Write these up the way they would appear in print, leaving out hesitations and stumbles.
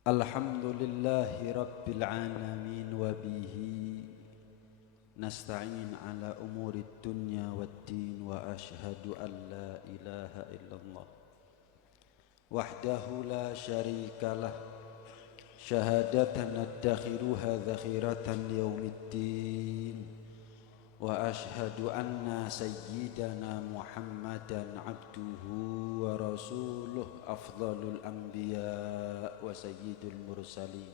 Alhamdulillahi Rabbil Alamin wa bihi nasta'in ala umuri dunya waddin wa ashhadu an la ilaha illallah wahdahu la syarika lah syahadatan adakhiruha zakhiratan yaumiddin wa ashhadu anna sayyidana Muhammadan abduhu wa rasuluh afdalul anbiya wa sayyidul mursalin.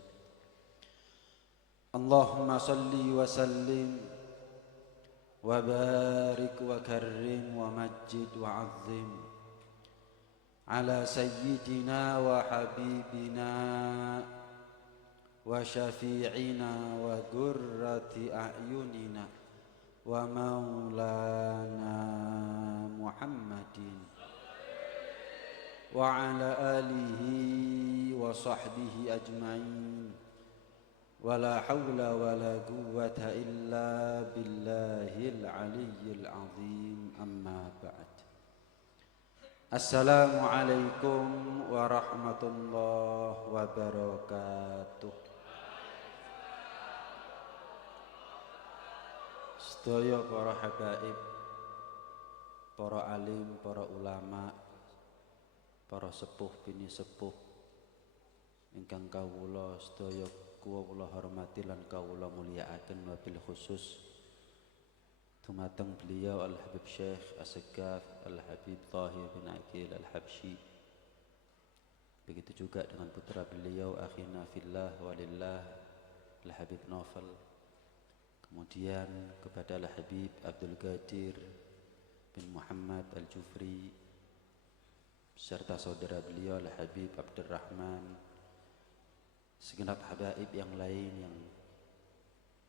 Allahumma salli wa sallim wa barik wa karrim wa majjid wa azzim ala sayyidina wa habibina wa syafi'ina wa gurrati a'yunina wa maulana Muhammadin wa ala alihi wa sahbihi ajma'in wa la hawla wa la quwwata illa billahil aliyyil azim amma ba'd. Assalamu alaikum warahmatullahi wabarakatuh. Sedaya para habaib, para alim, para ulama, para sepuh bini sepuh ingkang kawula sedaya kula hormati lan kawula mulyakaken wabil khusus dumateng beliau Al-Habib Syekh As-Saggaf Al-Habib Thahir bin Aqil Al-Habsyi. Begitu juga dengan putra beliau akhina fillah walillah Al-Habib Naufal. Kemudian kepada Al-Habib Abdul Qadir bin Muhammad Al-Jufri serta saudara beliau Al-Habib Abdurrahman, segenap habaib yang lain yang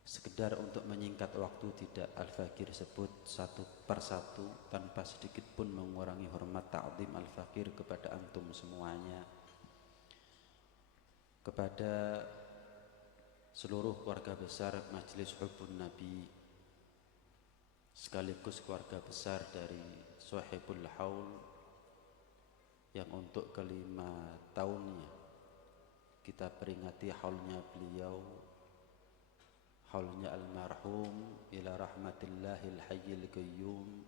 sekedar untuk menyingkat waktu tidak Al-Fakir sebut satu persatu tanpa sedikit pun mengurangi hormat ta'zim Al-Fakir kepada antum semuanya, kepada seluruh keluarga besar Majelis Hubbun Nabi sekaligus keluarga besar dari Sohibul Haul yang untuk kelima tahunnya kita peringati haulnya beliau, haulnya almarhum ila rahmatillahil hayyil qayyum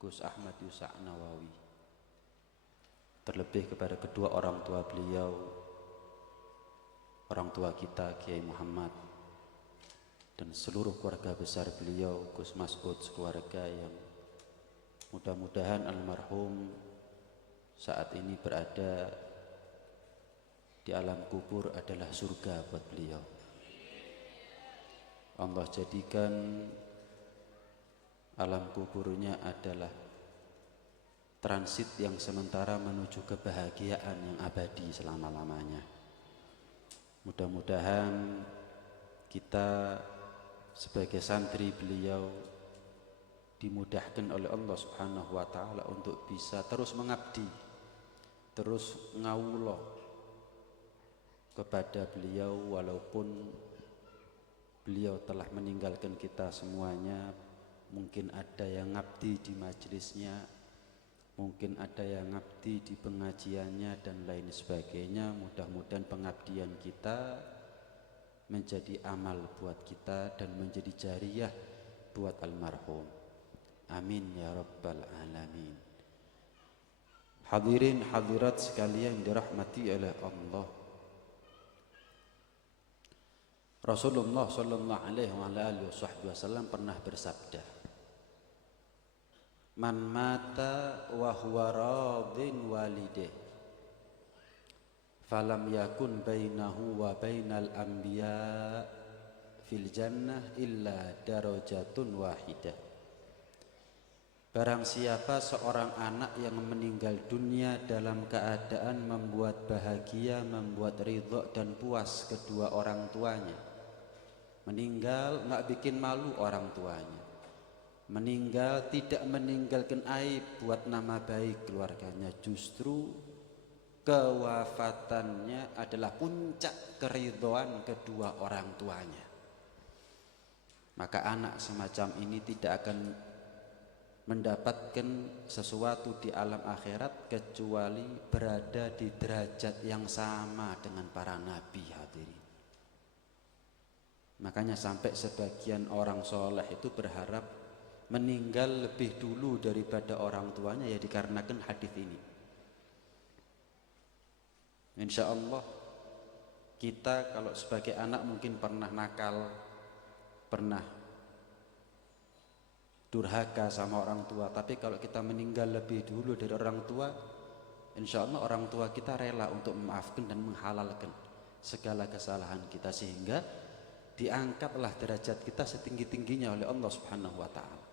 Gus Ahmad Yusa' Nawawi. Terlebih kepada kedua orang tua beliau, orang tua kita Kiai Muhammad dan seluruh keluarga besar beliau Gus Mas'ud sekeluarga yang mudah-mudahan almarhum saat ini berada di alam kubur adalah surga buat beliau. Allah jadikan alam kuburnya adalah transit yang sementara menuju kebahagiaan yang abadi selama-lamanya. Mudah-mudahan kita sebagai santri beliau dimudahkan oleh Allah Subhanahu wa taala untuk bisa terus mengabdi, terus ngawula kepada beliau walaupun beliau telah meninggalkan kita semuanya. Mungkin ada yang ngabdi di majelisnya, mungkin ada yang ngabdi di pengajiannya dan lain sebagainya. Mudah-mudahan pengabdian kita menjadi amal buat kita dan menjadi jariyah buat almarhum. Amin ya rabbal alamin. Hadirin hadirat sekalian dirahmati oleh Allah. Rasulullah sallallahu alaihi wasallam pernah bersabda, man mata wa huwa radin walideh falam yakun bainahu wa bainal anbiya fil jannah illa darajatun wahidah. Barang siapa seorang anak yang meninggal dunia dalam keadaan membuat bahagia, membuat ridho dan puas kedua orang tuanya, meninggal nggak bikin malu orang tuanya, meninggal tidak meninggalkan aib buat nama baik keluarganya, justru kewafatannya adalah puncak keridhoan kedua orang tuanya, maka anak semacam ini tidak akan mendapatkan sesuatu di alam akhirat kecuali berada di derajat yang sama dengan para nabi, hadirin. Makanya sampai sebagian orang soleh itu berharap meninggal lebih dulu daripada orang tuanya, ya dikarenakan hadis ini. Insya Allah kita kalau sebagai anak mungkin pernah nakal, pernah durhaka sama orang tua, tapi kalau kita meninggal lebih dulu dari orang tua, insya Allah orang tua kita rela untuk memaafkan dan menghalalkan segala kesalahan kita, sehingga diangkatlah derajat kita setinggi-tingginya oleh Allah Subhanahu wa Ta'ala.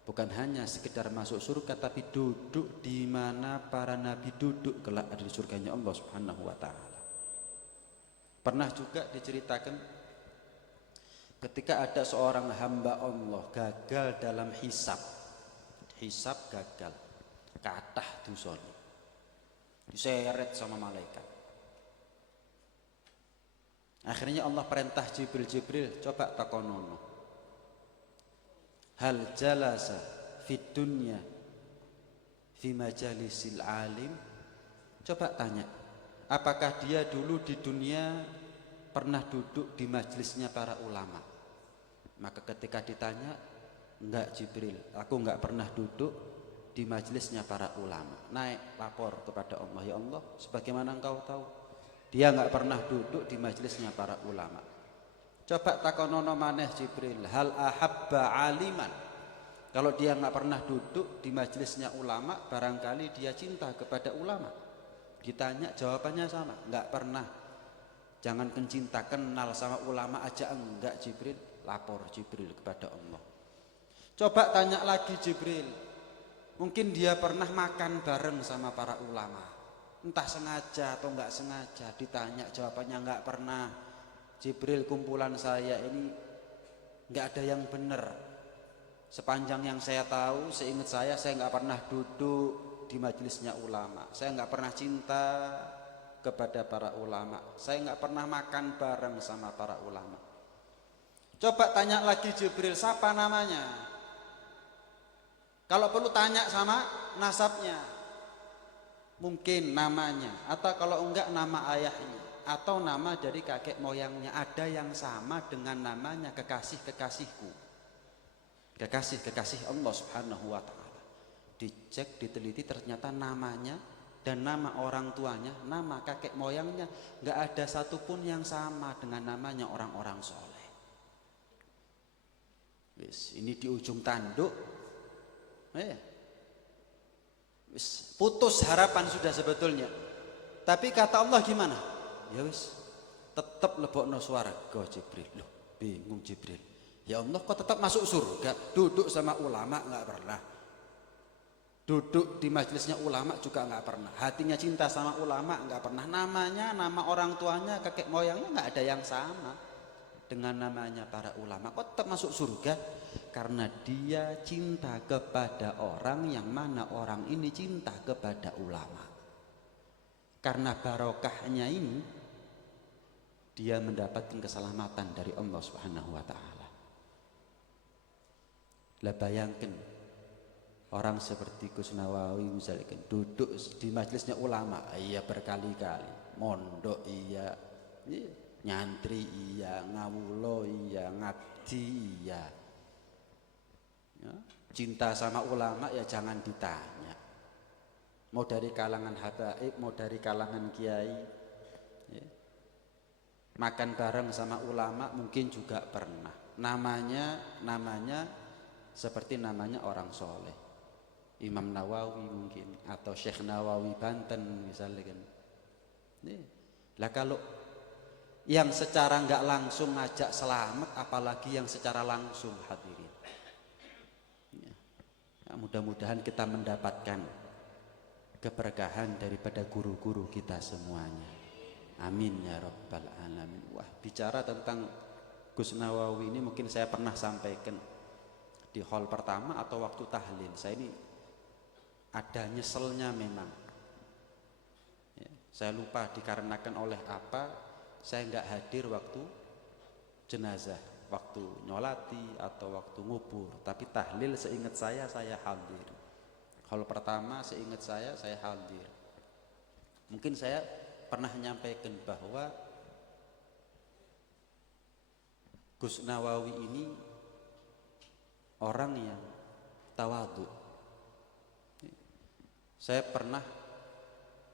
Bukan hanya sekedar masuk surga, tapi duduk di mana para nabi duduk kelak ada di surganya Allah Subhanahu wa Ta'ala. Pernah juga diceritakan ketika ada seorang hamba Allah gagal dalam hisab gagal, kathah dosane, diseret sama malaikat. Akhirnya Allah perintah Jibril, coba takonono, hal jalasa fid dunya fi majalisil alim, coba tanya, apakah dia dulu di dunia pernah duduk di majelisnya para ulama? Maka ketika ditanya, enggak Jibril, aku enggak pernah duduk di majelisnya para ulama. Naik lapor kepada Allah, ya Allah, sebagaimana engkau tahu, dia enggak pernah duduk di majelisnya para ulama. Coba takonono maneh Jibril, hal ahabba aliman, kalau dia enggak pernah duduk di majelisnya ulama, barangkali dia cinta kepada ulama. Ditanya jawabannya sama, enggak pernah. Jangan cinta, kenal sama ulama aja enggak Jibril. Lapor Jibril kepada Allah. Coba tanya lagi Jibril, mungkin dia pernah makan bareng sama para ulama, entah sengaja atau enggak sengaja. Ditanya jawabannya enggak pernah. Jibril, kumpulan saya ini enggak ada yang benar. Sepanjang yang saya tahu, seingat saya enggak pernah duduk di majelisnya ulama, saya enggak pernah cinta kepada para ulama, saya enggak pernah makan bareng sama para ulama. Coba tanya lagi Jibril, siapa namanya? Kalau perlu tanya sama nasabnya, mungkin namanya, atau kalau enggak nama ayahnya, atau nama dari kakek moyangnya, ada yang sama dengan namanya kekasih-kekasihku, kekasih-kekasih Allah Subhanahu wa Ta'ala. Dicek, diteliti, ternyata namanya dan nama orang tuanya, nama kakek moyangnya enggak ada satupun yang sama dengan namanya orang-orang soleh. Ini di ujung tanduk, putus harapan sudah sebetulnya. Tapi kata Allah gimana? Ya wis, tetap lebokno swarga Jibril. Loh, bingung Jibril. Ya Allah, kok tetap masuk surga? Duduk sama ulama enggak pernah. Duduk di majelisnya ulama juga enggak pernah. Hatinya cinta sama ulama enggak pernah. Namanya, nama orang tuanya, kakek moyangnya enggak ada yang sama dengan namanya para ulama. Kok tetap masuk surga? Karena dia cinta kepada orang yang mana orang ini cinta kepada ulama. Karena barokahnya ini dia mendapatkan keselamatan dari Allah Subhanahu wa Ta'ala. Lah bayangkan orang seperti Gus Nawawi misalnya duduk di majelisnya ulama, iya berkali-kali, mondok iya, nyantri iya, ngawulo iya, ngabdi iya, ya, cinta sama ulama ya jangan ditanya. Mau dari kalangan habaib, mau dari kalangan kiai, ya. Makan bareng sama ulama mungkin juga pernah. Namanya seperti namanya orang soleh, Imam Nawawi mungkin, atau Syekh Nawawi Banten misalnya kan. Lah kalau yang secara enggak langsung ngajak selamat, apalagi yang secara langsung, hadirin. Ya, mudah-mudahan kita mendapatkan keberkahan daripada guru-guru kita semuanya. Amin ya rabbal alamin. Wah, bicara tentang Gus Nawawi ini mungkin saya pernah sampaikan di hall pertama atau waktu tahlil. Saya ini ada nyeselnya memang. Ya, saya lupa dikarenakan oleh apa saya enggak hadir waktu jenazah waktu nyolati atau waktu ngubur, tapi tahlil seingat saya hadir. Kalau pertama seingat saya hadir. Mungkin saya pernah menyampaikan bahwa Gus Nawawi ini orang yang tawadhu. Saya pernah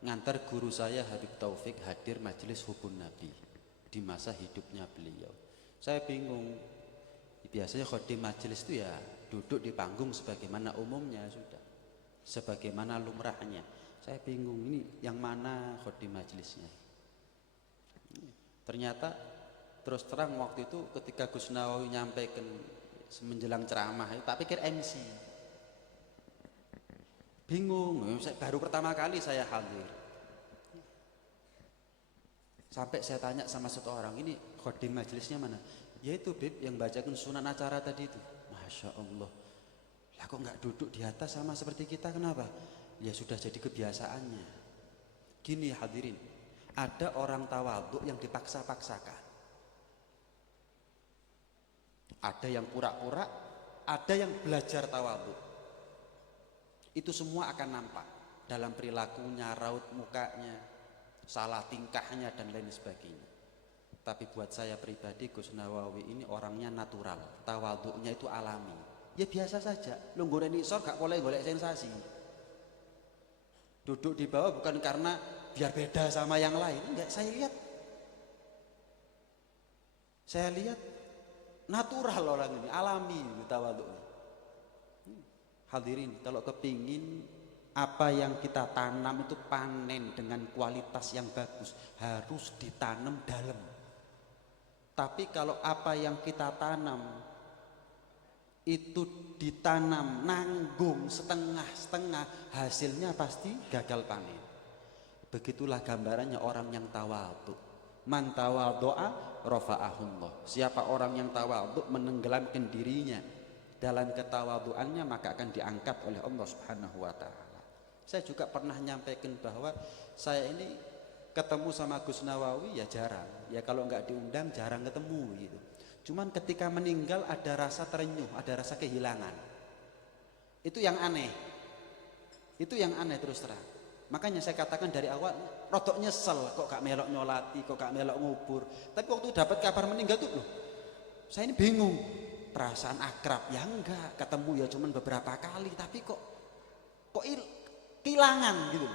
ngantar guru saya Habib Taufik hadir majelis hubun Nabi di masa hidupnya beliau. Saya bingung. Biasanya khodim majelis itu ya duduk di panggung sebagaimana umumnya sudah, sebagaimana lumrahnya. Saya bingung ini yang mana khodim majelisnya. Ternyata terus terang waktu itu ketika Gus Nawawi nyampaikan menjelang ceramah itu tak pikir MC. Bingung, baru pertama kali saya hadir. Sampai saya tanya sama satu orang, ini khodim majelisnya mana? Yaitu Bib yang bacakan sunan acara tadi itu. Masya Allah. Lah kok nggak duduk di atas sama seperti kita, kenapa? Ya sudah jadi kebiasaannya. Gini hadirin, ada orang tawadhu yang dipaksa-paksakan. Ada yang pura-pura, ada yang belajar tawadhu. Itu semua akan nampak dalam perilakunya, raut mukanya, salah tingkahnya dan lain sebagainya. Tapi buat saya pribadi Gus Nawawi ini orangnya natural, tawadhunya itu alami. Ya biasa saja. Lu goreng isor gak boleh golek sensasi. Duduk di bawah bukan karena biar beda sama yang lain. Enggak, saya lihat natural orang ini, alami tawadhunya. Hadirin, kalau kepingin apa yang kita tanam itu panen dengan kualitas yang bagus, harus ditanam dalam. Tapi kalau apa yang kita tanam itu ditanam nanggung setengah-setengah, hasilnya pasti gagal panen. Begitulah gambarannya orang yang tawadhu. Man tawadhu'a rafa'ahullah. Siapa orang yang tawadhu menenggelamkan dirinya dalam ketawadhuannya, maka akan diangkat oleh Allah Subhanahu wa taala. Saya juga pernah menyampaikan bahwa saya ini ketemu sama Gus Nawawi ya jarang. Ya kalau nggak diundang jarang ketemu gitu. Cuman ketika meninggal ada rasa terenyuh, ada rasa kehilangan. Itu yang aneh. Itu yang aneh terus terang. Makanya saya katakan dari awal rodok nyesel kok gak melok nyolati, kok gak melok ngubur. Tapi waktu dapat kabar meninggal tuh loh, saya ini bingung. Perasaan akrab ya enggak, ketemu ya cuman beberapa kali, tapi kok kehilangan gitu.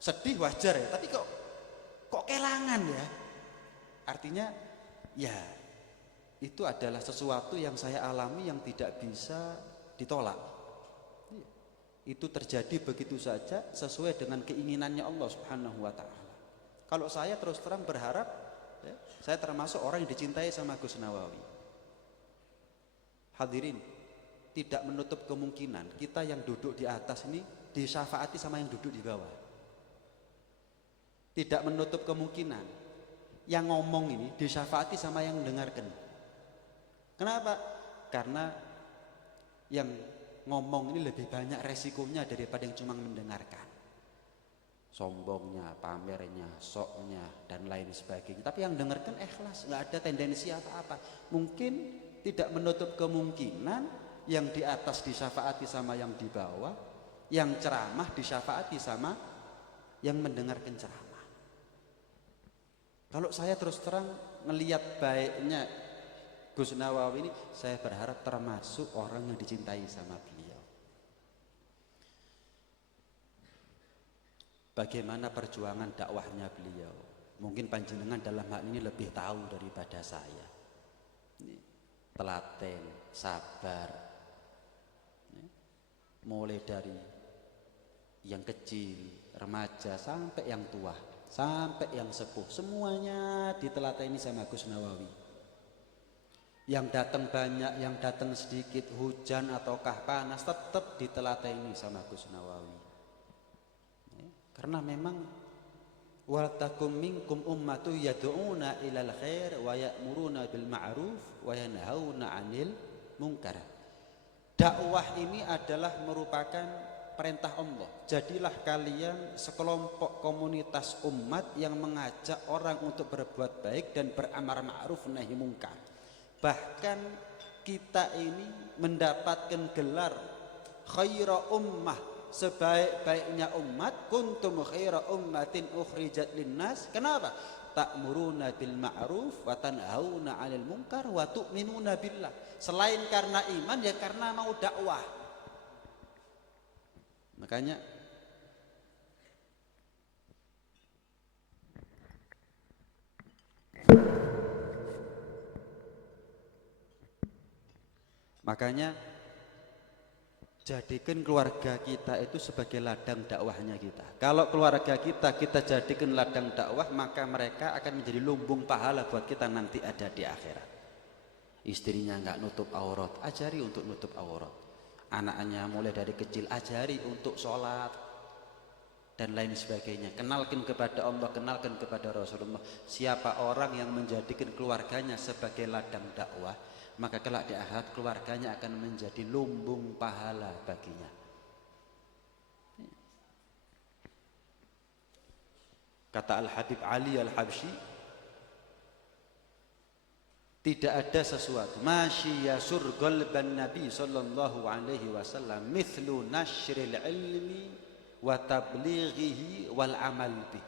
Sedih wajar ya, tapi kok kehilangan ya. Artinya ya itu adalah sesuatu yang saya alami yang tidak bisa ditolak. Itu terjadi begitu saja sesuai dengan keinginannya Allah Subhanahu wa taala. Kalau saya terus terang berharap ya, saya termasuk orang yang dicintai sama Gus Nawawi. Hadirin, tidak menutup kemungkinan kita yang duduk di atas ini disyafaati sama yang duduk di bawah. Tidak menutup kemungkinan yang ngomong ini disyafaati sama yang mendengarkan. Kenapa? Karena yang ngomong ini lebih banyak resikonya daripada yang cuma mendengarkan. Sombongnya, pamernya, soknya dan lain sebagainya. Tapi yang dengarkan ikhlas, nggak ada tendensi apa-apa. Mungkin tidak menutup kemungkinan yang di atas disyafaati sama yang di bawah, yang ceramah disyafaati sama yang mendengarkan ceramah. Kalau saya terus terang ngelihat baiknya Gus Nawawi ini, saya berharap termasuk orang yang dicintai sama beliau. Bagaimana perjuangan dakwahnya beliau? Mungkin panjenengan dalam hal ini lebih tahu daripada saya. Telaten, sabar, mulai dari yang kecil, remaja sampai yang tua, sampai yang sepuh, semuanya ditelateni sama Gus Nawawi. Yang datang banyak, yang datang sedikit, hujan ataukah panas, tetap ditelateni sama Gus Nawawi. Karena memang wal takum minkum ummatu yad'una ilal khair wa ya'muruna bil ma'ruf wa yanhauna 'anil munkar. Dakwah ini adalah merupakan perintah Allah. Jadilah kalian sekelompok komunitas umat yang mengajak orang untuk berbuat baik dan beramar ma'ruf nahi munkar. Bahkan kita ini mendapatkan gelar khaira ummah, sebaik-baiknya umat, kuntum khaira ummatin ukhrijat linnas. Kenapa? Ta'muruna bil ma'ruf wa tanhauna 'anil munkar wa tu'minuna billah. Selain karena iman ya karena mau dakwah. Makanya jadikan keluarga kita itu sebagai ladang dakwahnya kita. Kalau keluarga kita jadikan ladang dakwah, maka mereka akan menjadi lumbung pahala buat kita nanti ada di akhirat. Istrinya nggak nutup aurat, ajari untuk nutup aurat. Anaknya mulai dari kecil ajari untuk sholat dan lain sebagainya. Kenalkan kepada Allah, kenalkan kepada Rasulullah. Siapa orang yang menjadikan keluarganya sebagai ladang dakwah, maka kelak di akhirat keluarganya akan menjadi lumbung pahala baginya. Kata Al-Habib Ali Al-Habsyi, tidak ada sesuatu masya surgol ban Nabi sallallahu alaihi wasallam mithlu nashril ilmi wa tablighihi wal amal bih.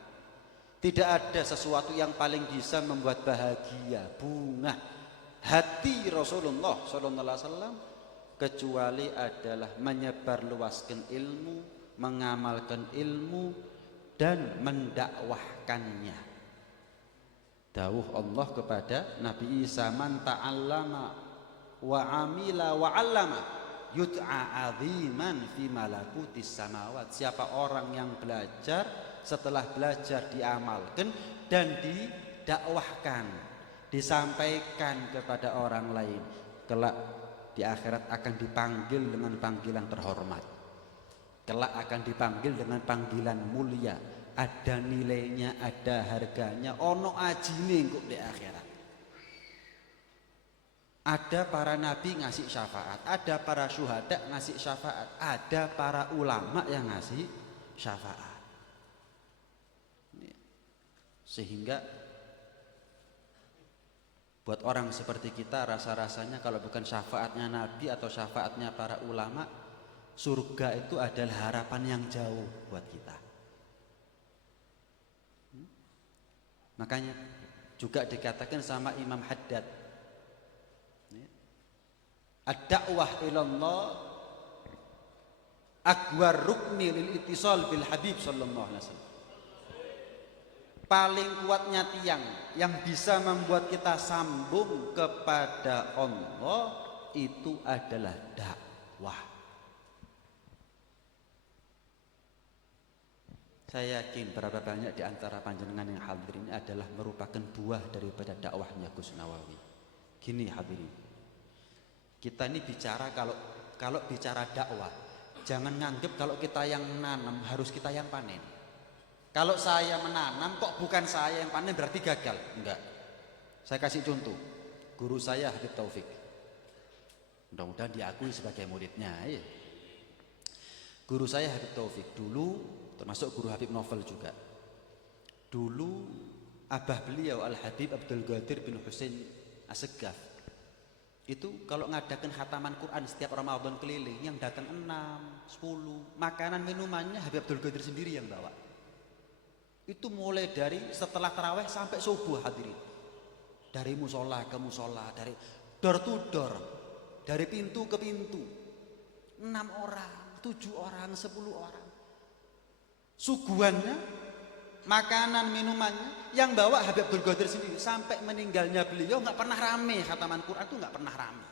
Tidak ada sesuatu yang paling bisa membuat bahagia, bunga hati Rasulullah sallallahu alaihi wasallam kecuali adalah menyebarluaskan ilmu, mengamalkan ilmu dan mendakwahkannya. Dawuh Allah kepada Nabi Isa, man ta'allama wa amila wa 'allama yud'a 'aziman fi malakutis samawat. Siapa orang yang belajar, setelah belajar diamalkan dan didakwahkan, disampaikan kepada orang lain, kelak di akhirat akan dipanggil dengan panggilan terhormat, kelak akan dipanggil dengan panggilan mulia, ada nilainya, ada harganya, ono ajine kok di akhirat. Ada para nabi ngasih syafaat, ada para syuhada ngasih syafaat, ada para ulama yang ngasih syafaat. Sehingga buat orang seperti kita, rasa-rasanya kalau bukan syafaatnya Nabi atau syafaatnya para ulama, surga itu adalah harapan yang jauh buat kita. Makanya juga dikatakan sama Imam Haddad, ad-da'wah ilallah akbar rukni lil ittisal bil Habib sallallahu alaihi wasallam. Paling kuatnya tiang yang bisa membuat kita sambung kepada Allah itu adalah dakwah. Saya yakin berapa banyak di antara panjenengan yang hadir ini adalah merupakan buah daripada dakwahnya Gus Nawawi. Gini hadirin, kita ini bicara kalau bicara dakwah, jangan nganggep kalau kita yang menanam harus kita yang panen. Kalau saya menanam kok bukan saya yang panen berarti gagal. Enggak. Saya kasih contoh. Guru saya Habib Taufik. Mudah-mudahan diakui sebagai muridnya. Ya. Guru saya Habib Taufik dulu, termasuk guru Habib Novel juga. Dulu abah beliau Al-Habib Abdul Qadir bin Husain Assegaf itu kalau ngadakan khataman Quran setiap Ramadan keliling, yang datang 6, 10, makanan minumannya Habib Abdul Qadir sendiri yang bawa. Itu mulai dari setelah taraweh sampai subuh hadirin, dari musola ke musola, dari door to door, dari pintu ke pintu, 6 orang, 7 orang, 10 orang. Suguhannya, makanan minumannya yang bawa Habib Abdul Qadir sendiri. Sampai meninggalnya beliau nggak pernah rame, khataman Quran itu nggak pernah rame.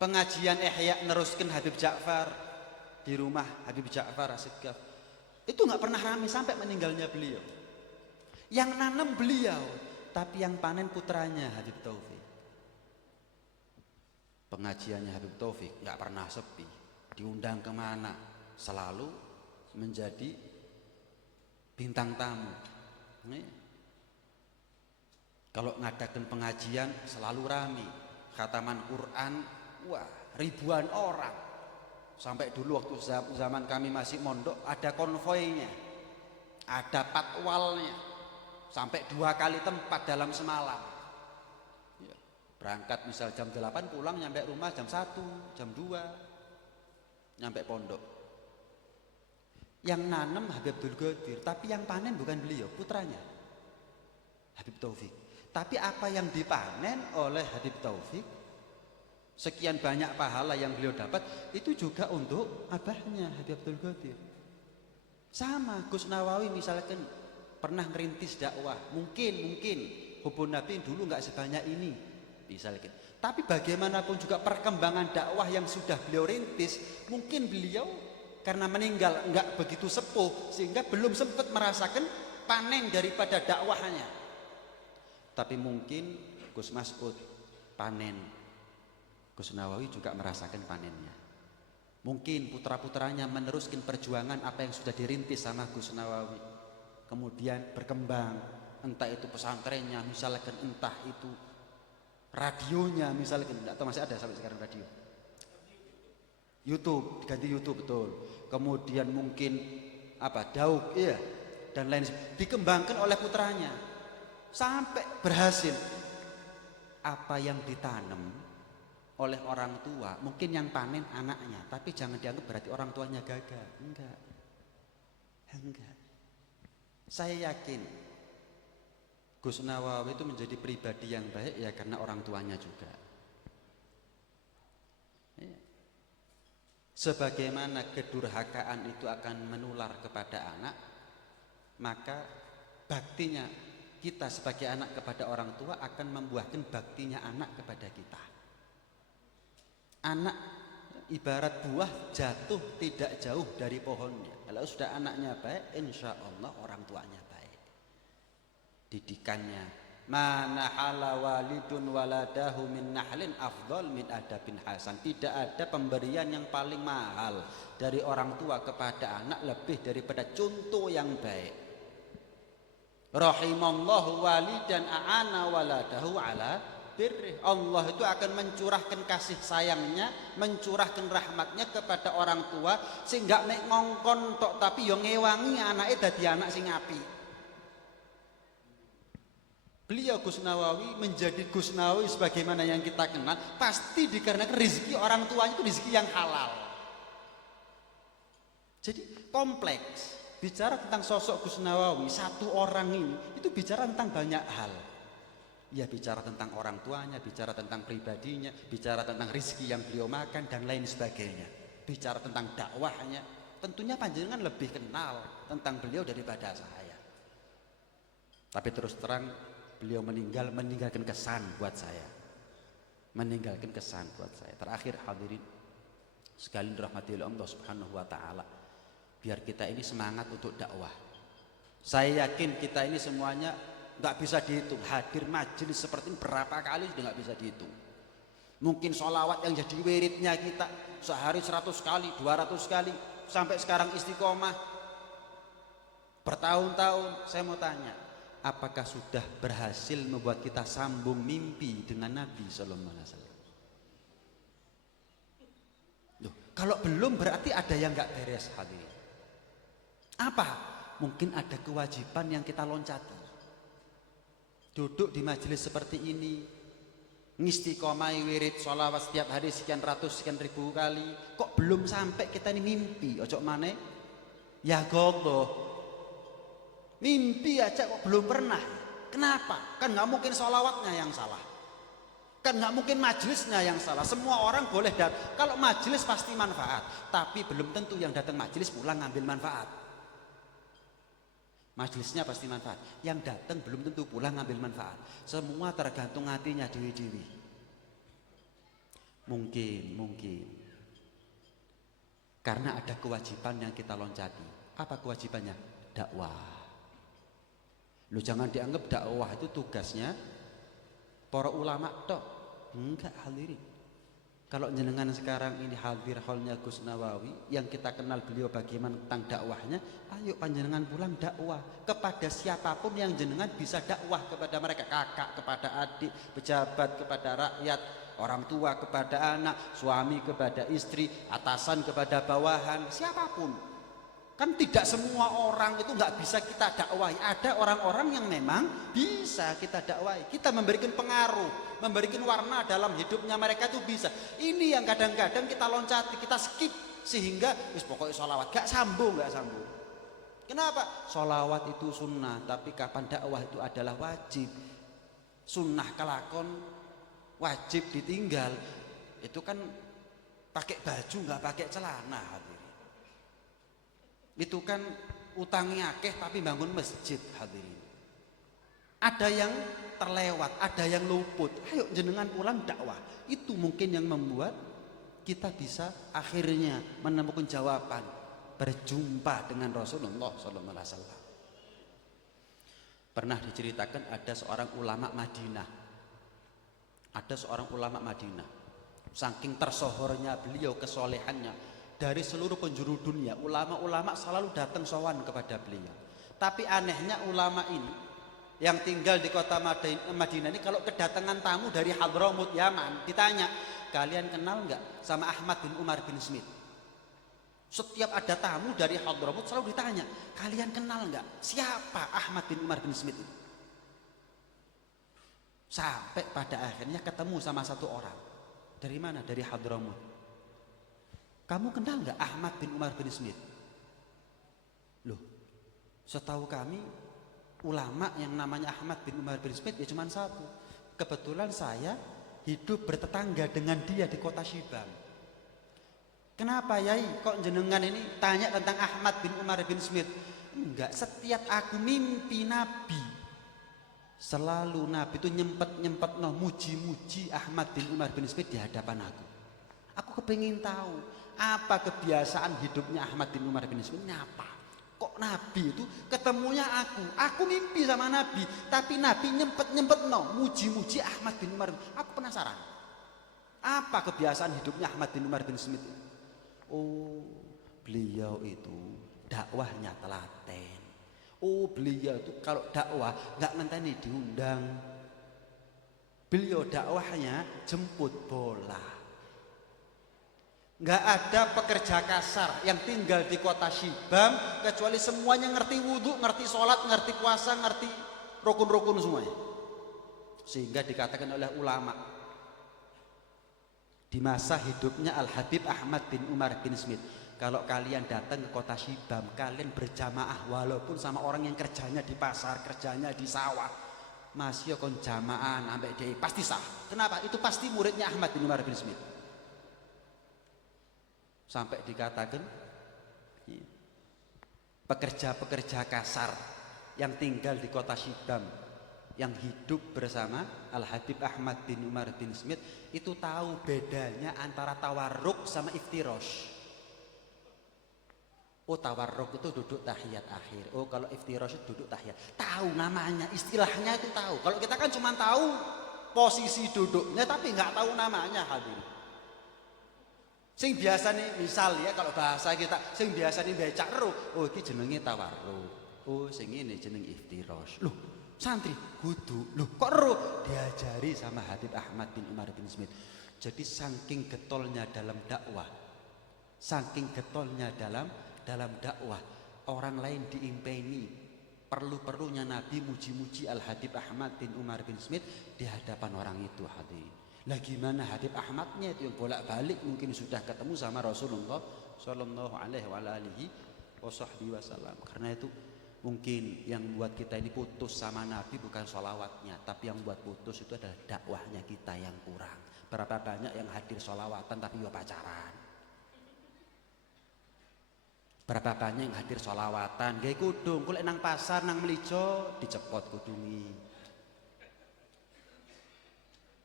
Pengajian Ihya neruskan Habib Ja'far di rumah Habib Ja'far Assegaf itu nggak pernah rame sampai meninggalnya beliau. Yang nanam beliau, tapi yang panen putranya Habib Taufik. Pengajiannya Habib Taufik nggak pernah sepi, diundang kemana selalu menjadi bintang tamu. Kalau ngadakan pengajian selalu rame, khataman Quran, wah ribuan orang. Sampai dulu waktu zaman kami masih mondok ada konvoinya, ada patwalnya, sampai 2 kali tempat dalam semalam. Berangkat misal jam 8 pulang nyampe rumah jam 1, jam 2 nyampe pondok. Yang nanam Habib Abdul Qadir, tapi yang panen bukan beliau, putranya Habib Taufik. Tapi apa yang dipanen oleh Habib Taufik, sekian banyak pahala yang beliau dapat, itu juga untuk abahnya Habib Abdul Qadir. Sama Gus Nawawi misalkan pernah ngerintis dakwah, mungkin hubun Nabi dulu nggak sebanyak ini misalkan. Tapi bagaimanapun juga perkembangan dakwah yang sudah beliau rintis, mungkin beliau karena meninggal nggak begitu sepuh sehingga belum sempat merasakan panen daripada dakwahnya. Tapi mungkin Gus Mas'ud panen, Gus Nawawi juga merasakan panennya. Mungkin putra-putranya meneruskan perjuangan apa yang sudah dirintis sama Gus Nawawi, kemudian berkembang, entah itu pesantrennya misalkan, entah itu radionya misalkan, enggak tahu masih ada sampai sekarang radio. YouTube, diganti YouTube, betul. Kemudian mungkin daug, iya, dan lain dikembangkan oleh putranya sampai berhasil. Apa yang ditanam oleh orang tua, mungkin yang panen anaknya, tapi jangan dianggap berarti orang tuanya gagal. Enggak. Saya yakin Gus Nawawi itu menjadi pribadi yang baik ya karena orang tuanya juga. Sebagaimana kedurhakaan itu akan menular kepada anak, maka baktinya kita sebagai anak kepada orang tua akan membuahkan baktinya anak kepada kita. Anak ibarat buah jatuh tidak jauh dari pohonnya. Kalau sudah anaknya baik, insya Allah orang tuanya baik. Didikannya, mana hala walidun waladahu min nahlin afdal min adabin hasan. Tidak ada pemberian yang paling mahal dari orang tua kepada anak lebih daripada contoh yang baik. Rahimallahu walidan a'ana waladahu ala birrih. Allah itu akan mencurahkan kasih sayangnya, mencurahkan rahmatnya kepada orang tua sehingga mek ngongkon tok tapi yo ngewangi anake dadi anak sing apik. Beliau Gus Nawawi menjadi Gus Nawawi sebagaimana yang kita kenal pasti dikarenakan rezeki orang tuanya itu rezeki yang halal. Jadi kompleks. Bicara tentang sosok Gus Nawawi, satu orang ini itu bicara tentang banyak hal. Ya bicara tentang orang tuanya, bicara tentang pribadinya, bicara tentang rezeki yang beliau makan dan lain sebagainya. Bicara tentang dakwahnya, tentunya panjenengan lebih kenal tentang beliau daripada saya. Tapi terus terang beliau meninggalkan kesan buat saya. Meninggalkan kesan buat saya. Terakhir hadirin sekalian dirahmati oleh Allah Subhanahu wa taala. Biar kita ini semangat untuk dakwah. Saya yakin kita ini semuanya nggak bisa dihitung. Hadir majelis seperti ini berapa kali sudah nggak bisa dihitung. Mungkin sholawat yang jadi wiridnya kita sehari 100 kali, 200 kali, sampai sekarang istiqomah bertahun-tahun. Saya mau tanya, apakah sudah berhasil membuat kita sambung mimpi dengan Nabi Sallallahu Alaihi Wasallam? Loh, kalau belum berarti ada yang nggak beres hadirin. Apa? Mungkin ada kewajiban yang kita loncati. Duduk di majelis seperti ini, ngistiqomai wirid sholawat setiap hari sekian ratus sekian ribu kali, kok belum sampai kita ini mimpi? Ojo maneh ya gogoh, mimpi aja kok belum pernah. Kenapa? Kan nggak mungkin sholawatnya yang salah, kan nggak mungkin majelisnya yang salah. Semua orang boleh datang. Kalau majelis pasti manfaat, tapi belum tentu yang datang majelis pulang ngambil manfaat. Majelisnya pasti manfaat, yang datang belum tentu pulang ngambil manfaat. Semua tergantung hatinya dewi-dewi. Mungkin karena ada kewajiban yang kita loncati. Apa kewajibannya? Dakwah. Lu jangan dianggap dakwah itu tugasnya para ulama tok. Enggak hadirin. Kalau jenengan sekarang ini hadir halnya Gus Nawawi, yang kita kenal beliau bagaimana tentang dakwahnya, ayo panjenengan pulang dakwah kepada siapapun yang jenengan bisa dakwah kepada mereka, kakak kepada adik, pejabat kepada rakyat, orang tua kepada anak, suami kepada istri, atasan kepada bawahan, siapapun. Kan tidak semua orang itu nggak bisa kita dakwahi. Ada orang-orang yang memang bisa kita dakwahi. Kita memberikan pengaruh, memberikan warna dalam hidupnya mereka itu bisa. Ini yang kadang-kadang kita loncati, kita skip sehingga pokoknya sholawat gak sambung. Kenapa? Sholawat itu sunnah, tapi kapan dakwah itu adalah wajib. Sunnah kelakon, wajib ditinggal. Itu kan pakai baju nggak pakai celana. Itu kan utangnya akeh tapi bangun masjid, hadirin. Ada yang terlewat, ada yang luput. Ayo jenengan pulang dakwah. Itu mungkin yang membuat kita bisa akhirnya menemukan jawaban, berjumpa dengan Rasulullah SAW. Pernah diceritakan ada seorang ulama Madinah. Saking tersohornya beliau, kesolehannya, dari seluruh penjuru dunia ulama-ulama selalu datang sowan kepada beliau. Tapi anehnya ulama ini yang tinggal di kota Madinah ini kalau kedatangan tamu dari Hadramut Yaman ditanya, kalian kenal nggak sama Ahmad bin Umar bin Smith? Setiap ada tamu dari Hadramut selalu ditanya, kalian kenal nggak siapa Ahmad bin Umar bin Smith itu? Sampai pada akhirnya ketemu sama satu orang. Dari mana? Dari Hadramut. Kamu kenal nggak Ahmad bin Umar bin Smith? Loh, setahu kami ulama yang namanya Ahmad bin Umar bin Smith ya cuma satu. Kebetulan saya hidup bertetangga dengan dia di kota Syibam. Kenapa Yai kok jenengan ini tanya tentang Ahmad bin Umar bin Smith? Enggak, setiap aku mimpi Nabi, selalu Nabi itu nyempet muji-muji Ahmad bin Umar bin Smith di hadapan aku. Aku kepingin tahu apa kebiasaan hidupnya Ahmad bin Umar bin Smith, apa? Kok Nabi itu ketemunya aku mimpi sama Nabi, tapi Nabi nyempet muji-muji Ahmad bin Umar. Aku penasaran, apa kebiasaan hidupnya Ahmad bin Umar bin Smith? Oh, beliau itu dakwahnya telaten. Oh, beliau itu kalau dakwah nggak ngenteni diundang. Beliau dakwahnya jemput bola. Nggak ada pekerja kasar yang tinggal di kota Syibam kecuali semuanya ngerti wudhu, ngerti sholat, ngerti puasa, ngerti rukun-rukun semuanya. Sehingga dikatakan oleh ulama di masa hidupnya Al-Habib Ahmad bin Umar bin Smith, kalau kalian datang ke kota Syibam, kalian berjamaah walaupun sama orang yang kerjanya di pasar, kerjanya di sawah, masih kon jamaah sampai dia pasti sah. Kenapa? Itu pasti muridnya Ahmad bin Umar bin Smith. Sampai dikatakan pekerja-pekerja kasar yang tinggal di kota Syibam, yang hidup bersama Al-Habib Ahmad bin Umar bin Smith, itu tahu bedanya antara tawarruk sama iftirosh. Oh, tawarruk itu duduk tahiyat akhir. Oh, kalau iftirosh itu duduk tahiyat. Tahu namanya, istilahnya itu tahu. Kalau kita kan cuma tahu posisi duduknya tapi nggak tahu namanya, hadirin. Sing biasa nih, misal ya kalau bahasa kita, sing biasa nih becak ro, oh ini jenenge tawarruk, oh sing ini jeneng iftirosh. Loh, santri kudu, loh kok ro? Diajari sama Habib Ahmad bin Umar bin Smith. Jadi saking getolnya dalam dakwah, saking getolnya dalam dakwah, orang lain diimpeni, perlu-perlunya Nabi muji-muji Al Habib Ahmad bin Umar bin Smith di hadapan orang itu, hadirin. Lah gimana Habib Ahmadnya itu yang bolak-balik mungkin sudah ketemu sama Rasulullah Shallallahu Alaihi Wasallam. Karena itu mungkin yang buat kita ini putus sama Nabi bukan sholawatnya, tapi yang buat putus itu adalah dakwahnya kita yang kurang. Berapa banyak yang hadir sholawatan tapi juga pacaran. Berapa banyak yang hadir sholawatan, gaya kudung, kulek nang pasar nang melijo dicepot kudungi.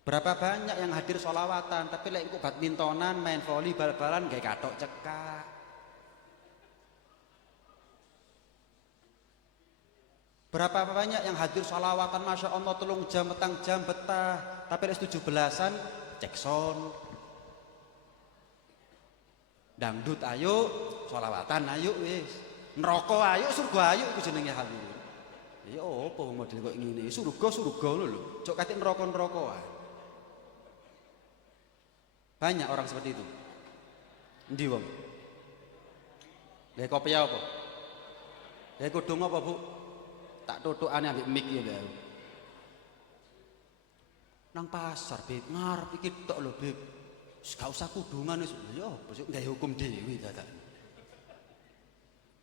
Berapa banyak yang hadir sholawatan tapi lek ikut badmintonan, main voli, bal-balan gaya katok cekak. Berapa banyak yang hadir sholawatan, masya Allah telung jam petang jam betah, tapi lek 17-an cekson. Dangdut ayo, sholawatan ayo wis. Neraka ayo, surga ayo iku jenenge hadirin. Ya opo model kok ngene, surga lho. Cok kate neraka wae. Banyak orang seperti itu. Endi wong? Lha kopi apa? Kudung apa, Bu? Tak tutukane ambek mik ya, Mbak. Nang pasar, Beb, ngarep iki tok lho, Beb. Wis gak usah kudungan wis. Ya apa sih gawe hukum dewi dadak.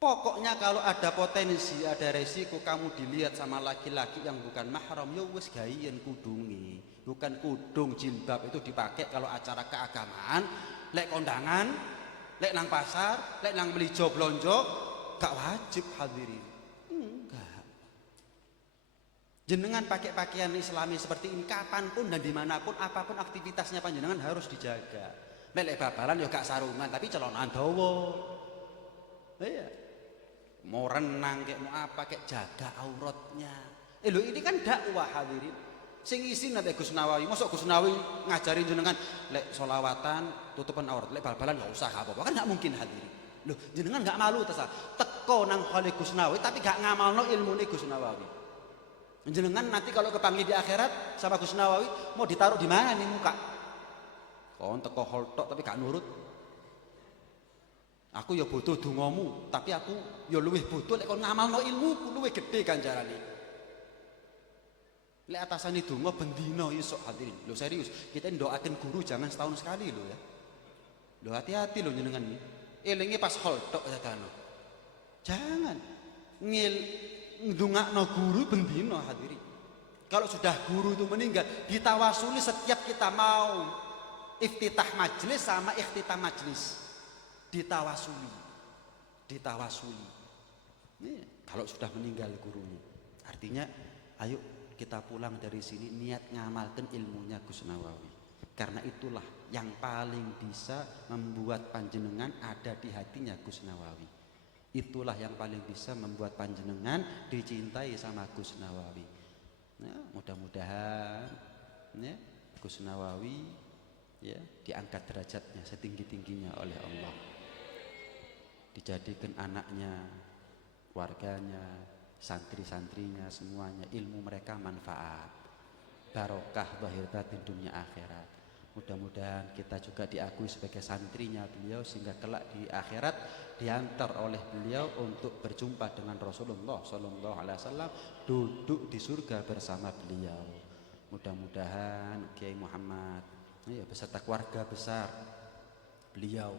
Pokoknya kalau ada potensi, ada resiko kamu dilihat sama laki-laki yang bukan mahram, ya wis gayen kudungi. Bukan kudung jilbab itu dipakai kalau acara keagamaan, lek kondangan, lek nang pasar, lek nang melijo blonjo, gak wajib hadirin. Enggak. Jenengan pakai pakaian islami seperti ini kapanpun dan dimanapun, apapun aktivitasnya panjenengan harus dijaga. Lek babalan ya gak sarungan, tapi celonan dawa. Iya. Mau renang kayak mau apa kayak jaga auratnya. Lho ini kan dakwah hadirin. Sing isi nanti Gus Nawawi. Mosok Gus Nawawi ngajarin jenengan lek solawatan tutupan aurat, lek bal-balan nggak usah apa-apa kan nggak mungkin hadirin. Loh jenengan nggak malu terus teko nang khali Gus Nawawi tapi gak ngamalno ilmune Gus Nawawi. Jenengan nanti kalau kepanggil di akhirat sama Gus Nawawi mau ditaruh di mana nih muka? Kon teko hol tok tapi gak nurut. Aku ya butuh dongamu, tapi aku ya luwih butuh lek kon ngamalno ilmuku luwih gede ganjarane. Lek atasane donga bendina iso hadirin. Lho serius, kita ndoaken guru jangan setahun sekali lho ya. Lho hati-hati lho jenengan iki. Elinge pas hol tok dadano. Jangan ndongakno guru bendina hadirin. Kalau sudah guru itu meninggal, ditawasuli setiap kita mau iftitah majelis sama ikhtitah majelis. Ditawasuli kalau sudah meninggal gurunya. Artinya ayo kita pulang dari sini niat ngamalkan ilmunya Gus Nawawi, karena itulah yang paling bisa membuat panjenengan ada di hatinya Gus Nawawi. Itulah yang paling bisa membuat panjenengan dicintai sama Gus Nawawi. Nah, mudah-mudahan ya, Gus Nawawi ya diangkat derajatnya setinggi-tingginya oleh Allah, dijadikan anaknya, warganya, santri-santrinya semuanya ilmu mereka manfaat, barokah zahir batin dunia akhirat. Mudah-mudahan kita juga diakui sebagai santrinya beliau sehingga kelak di akhirat diantar oleh beliau untuk berjumpa dengan Rasulullah Sallallahu Alaihi Wasallam, duduk di surga bersama beliau. Mudah-mudahan Kiai Muhammad ya, beserta keluarga besar beliau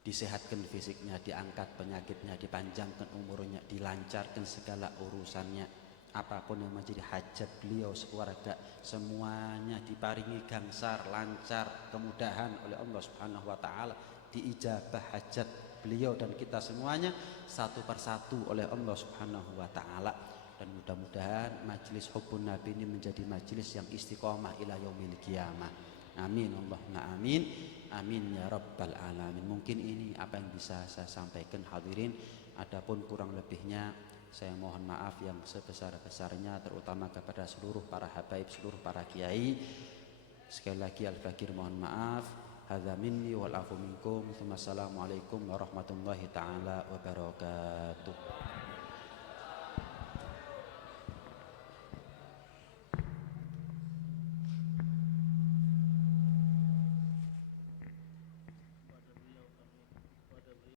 disehatkan fisiknya, diangkat penyakitnya, dipanjangkan umurnya, dilancarkan segala urusannya, apapun yang menjadi hajat beliau sekeluarga semuanya diparingi gangsar, lancar, kemudahan oleh Allah Subhanahu wa taala, diijabah hajat beliau dan kita semuanya satu persatu oleh Allah Subhanahu wa taala. Dan mudah-mudahan majelis Hubbun Nabi ini menjadi majelis yang istiqomah ila yaumil qiyamah. Amin Allahumma amin. Amin ya rabbal alamin. Mungkin ini apa yang bisa saya sampaikan hadirin. Adapun kurang lebihnya saya mohon maaf yang sebesar-besarnya, terutama kepada seluruh para habaib, seluruh para kiai. Sekali lagi al-fakir mohon maaf. Hadza minni wal afu minkum. Assalamualaikum warahmatullahi taala wabarakatuh.